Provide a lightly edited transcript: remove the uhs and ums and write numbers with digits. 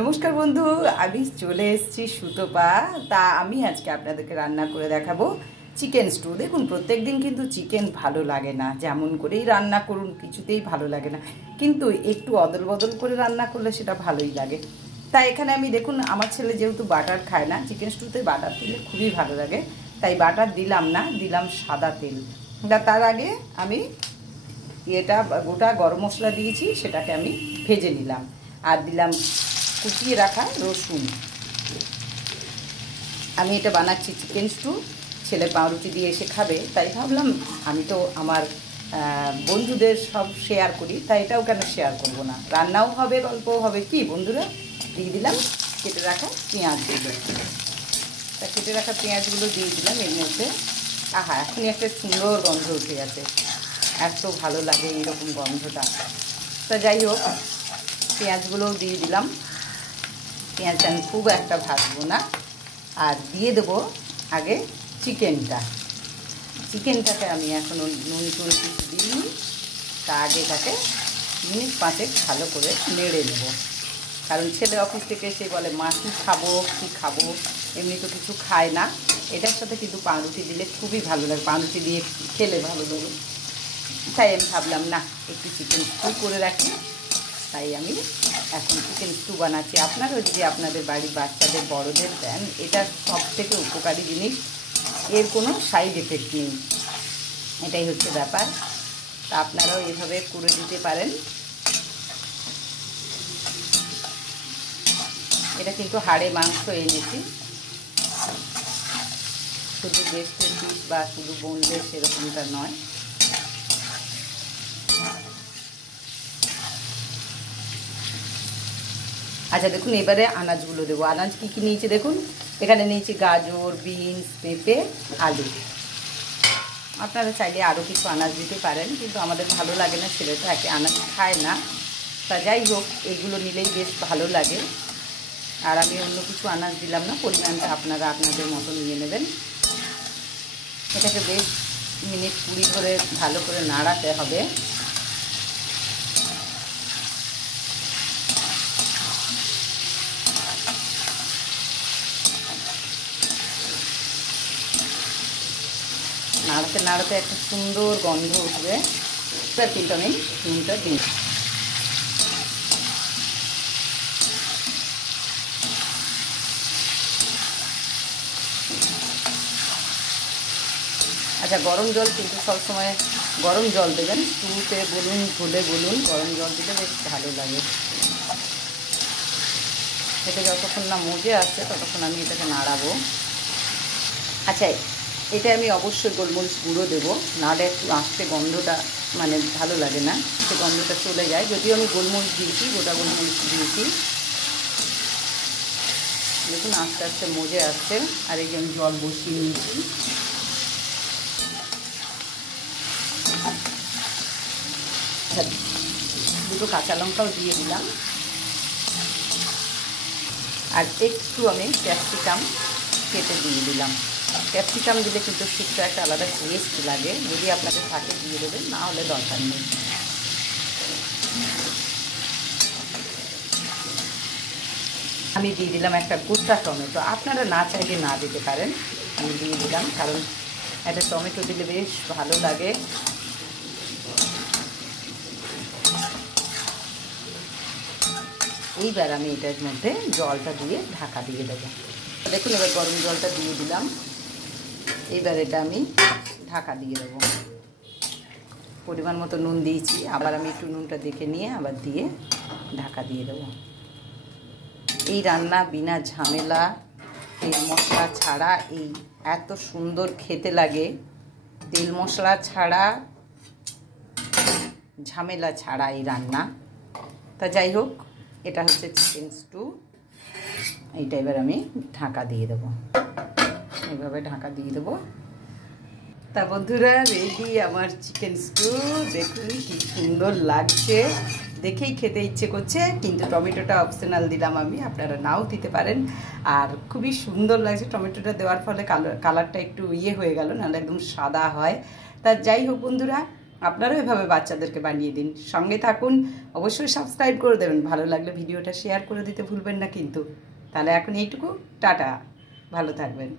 নমস্কার বন্ধু, আমি চলে এসেছি সুতপা। তা আমি আজকে আপনাদেরকে রান্না করে দেখাবো চিকেন স্টু। দেখুন, প্রত্যেক দিন কিন্তু চিকেন ভালো লাগে না, যেমন করেই রান্না করুন কিছুতেই ভালো লাগে না, কিন্তু একটু অদল বদল করে রান্না করলে সেটা ভালোই লাগে। তাই এখানে আমি দেখুন, আমার ছেলে যেহেতু বাটার খায় না, চিকেন স্টুতে বাটার দিলে খুবই ভালো লাগে, তাই বাটার দিলাম না, দিলাম সাদা তেল। তার আগে আমি এটা গোটা গরম মশলা দিয়েছি, সেটাকে আমি ভেজে নিলাম, আর দিলাম কুচিয়ে রাখা রসুন। আমি এটা বানাচ্ছি চিকেন স্টু, ছেলে পাউরুটি দিয়ে এসে খাবে, তাই ভাবলাম আমি তো আমার বন্ধুদের সব শেয়ার করি, তাই এটাও কেন শেয়ার করব না, রান্নাও হবে গল্পও হবে। কি বন্ধুরা, দিয়ে দিলাম কেটে রাখা পেঁয়াজগুলো। তা কেটে রাখা পেঁয়াজগুলো দিয়ে দিলাম এর মধ্যে। আহা, এখনই একটা সুন্দর গন্ধ উঠে গেছে, এত ভালো লাগে এইরকম গন্ধটা। তা যাই হোক, পেঁয়াজগুলোও দিয়ে দিলাম। পেঁয়াজটা আমি খুব একটা ভাজবো না, আর দিয়ে দেবো আগে চিকেনটাকে আমি এখনও নুন টুন কিছু দিইনি, তা আগে তাকে মিনিট 5 ভালো করে নেড়ে নেব। কারণ ছেলে অফিস থেকে এসে বলে, মা কী খাবো, এমনি তো কিছু খায় না। এটার সাথে কিন্তু পাউরুটি দিলে খুবই ভালো লাগে, পাউরুটি দিয়ে খেলে ভালো লাগে। তাই আমি ভাবলাম না, একটু চিকেন স্টু করে রাখি, তাই আমি এখন চিকেন স্টু বানাচ্ছি। আপনারাও যদি আপনাদের বাড়ির বাচ্চাদের বড়দের দেন, এটা সবথেকে উপকারী জিনিস, এর কোনো সাইড এফেক্ট নেই, এটাই হচ্ছে ব্যাপার। তা আপনারাও এভাবে করে দিতে পারেন। এটা কিন্তু হাড়ে মাংস এনেছি, শুধু ব্রেস্টের পিস বা শুধু বোনলেস সেরকমটা নয়। আচ্ছা দেখুন, এবারে আনাজগুলো দেবো। আনাজ কী কী নিয়েছি দেখুন, এখানে নিয়েছি গাজর, বিনস, পেঁপে, আলু। আপনারা চাইলে আরও কিছু আনাজ দিতে পারেন, কিন্তু আমাদের ভালো লাগে না, ছেলেটা একে আনাজ খায় না। তা যাই হোক, এগুলো নিলেই বেশ ভালো লাগে। আর আমি অন্য কিছু আনাজ দিলাম না, পরিমাণটা আপনারা আপনাদের মতো নিয়ে নেবেন। এটাকে বেশ মিনিট 20 ধরে ভালো করে নাড়াতে হবে। নাড়াতে নাড়াতে একটা সুন্দর গন্ধ উঠবে। এবার কিন্তু আমি নুনটা দিই। আচ্ছা, গরম জল কিন্তু সবসময় গরম জল দেবেন, স্টুতে বলুন ঝোলে বলুন, গরম জল দিলে বেশ ভালো লাগে। এটা যতক্ষণ না মজে আসছে ততক্ষণ আমি এটাকে নাড়াবো। আচ্ছা, এটা আমি অবশ্যই গোলমরিচ গুঁড়ো দেবো, নাহলে একটু আস্তে গন্ধটা মানে ভালো লাগে না, সে গন্ধটা চলে যায়। যদিও আমি গোলমরিচ দিয়েছি, গোটা গোলমরিচ দিয়েছি। দেখুন আস্তে আস্তে মজে আসছে, আর এই যে আমি জল বসিয়ে নিয়েছি। দুটো কাঁচা লঙ্কাও দিয়ে দিলাম, আর একটু আমি ক্যাপসিকাম কেটে দিয়ে দিলাম। ক্যাপসিকাম দিলে কিন্তু শুক্তো একটা আলাদা টেস্ট লাগে, যদি আপনাদের থাকে দিয়ে দেবেন, না হলে দরকার নেই। আমি দিয়ে দিলাম একটা গোটা টমেটো, আপনারা না চাইলে না দিতে পারেন, আমি দিয়ে দিলাম, কারণ একটা টমেটো দিলে বেশ ভালো লাগে। এইবার আমি এটার মধ্যে জলটা দিয়ে ঢাকা দিয়ে দেবো। দেখুন, এবার গরম জলটা দিয়ে দিলাম, এইবার এটা আমি ঢাকা দিয়ে দেবো। পরিমাণ মতো নুন দিয়েছি, আবার আমি একটু নুনটা দেখে নিয়ে আবার দিয়ে ঢাকা দিয়ে দেবো। এই রান্না বিনা ঝামেলা, তেল মশলা ছাড়া এই এত সুন্দর খেতে লাগে, তেল মশলা ছাড়া, ঝামেলা ছাড়া এই রান্না। তা যাই হোক, এটা হচ্ছে চিকেন স্টু। এইটা এবার আমি ঢাকা দিয়ে দেবো, এইভাবে ঢাকা দিয়ে দেবো। তা বন্ধুরা, রেডি আমার চিকেন স্টু। দেখুন কি সুন্দর লাগছে, দেখেই খেতে ইচ্ছে করছে, কিন্তু টমেটোটা অপশনাল দিলাম আমি, আপনারা নাও দিতে পারেন। আর খুবই সুন্দর লাগছে, টমেটোটা দেওয়ার ফলে কালারটা একটু হয়ে গেল, নাহলে একদম সাদা হয়। তা যাই হোক বন্ধুরা, আপনারাও এভাবে বাচ্চাদেরকে বানিয়ে দিন। সঙ্গে থাকুন, অবশ্যই সাবস্ক্রাইব করে দেবেন, ভালো লাগলে ভিডিওটা শেয়ার করে দিতে ভুলবেন না কিন্তু। তাহলে এখন এইটুকু, টাটা, ভালো থাকবেন।